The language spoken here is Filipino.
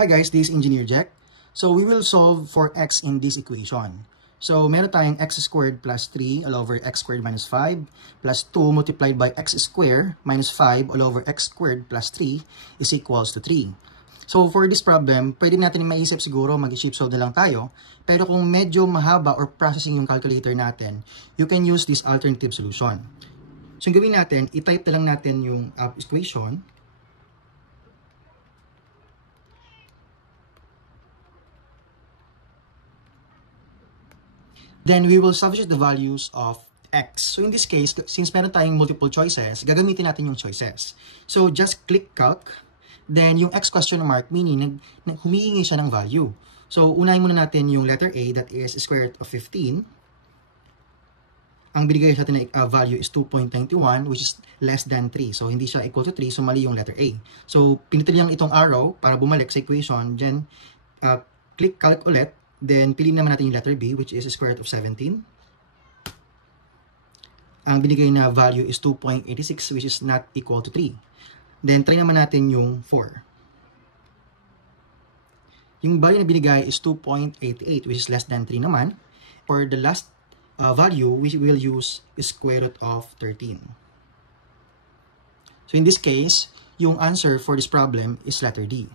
Hi guys, this is Engineer Jack. So we will solve for x in this equation. So meron tayong x squared plus 3 all over x squared minus 5 plus 2 multiplied by x squared minus 5 all over x squared plus 3 is equals to 3. So for this problem, pwede natin maisip siguro mag-shape solve na lang tayo. Pero kung medyo mahaba or processing yung calculator natin, you can use this alternative solution. So yung gawin natin, i-type na lang natin yung equation. Then we will substitute the values of x. So in this case, since meron tayong multiple choices, gagamitin natin yung choices. So just click calc, then yung x question mark, meaning humihingi siya ng value. So unahin muna natin yung letter A, that is square root of 15. Ang binigay sa atin na value is 2.91, which is less than 3. So hindi siya equal to 3, so mali yung letter A. So pinitin lang itong arrow para bumalik sa equation, then click calc ulit. Then, piliin naman natin yung letter B, which is square root of 17. Ang binigay na value is 2.86, which is not equal to 3. Then, try naman natin yung 4. Yung value na binigay is 2.88, which is less than 3 naman. For the last value, we will use square root of 13. So, in this case, yung answer for this problem is letter D.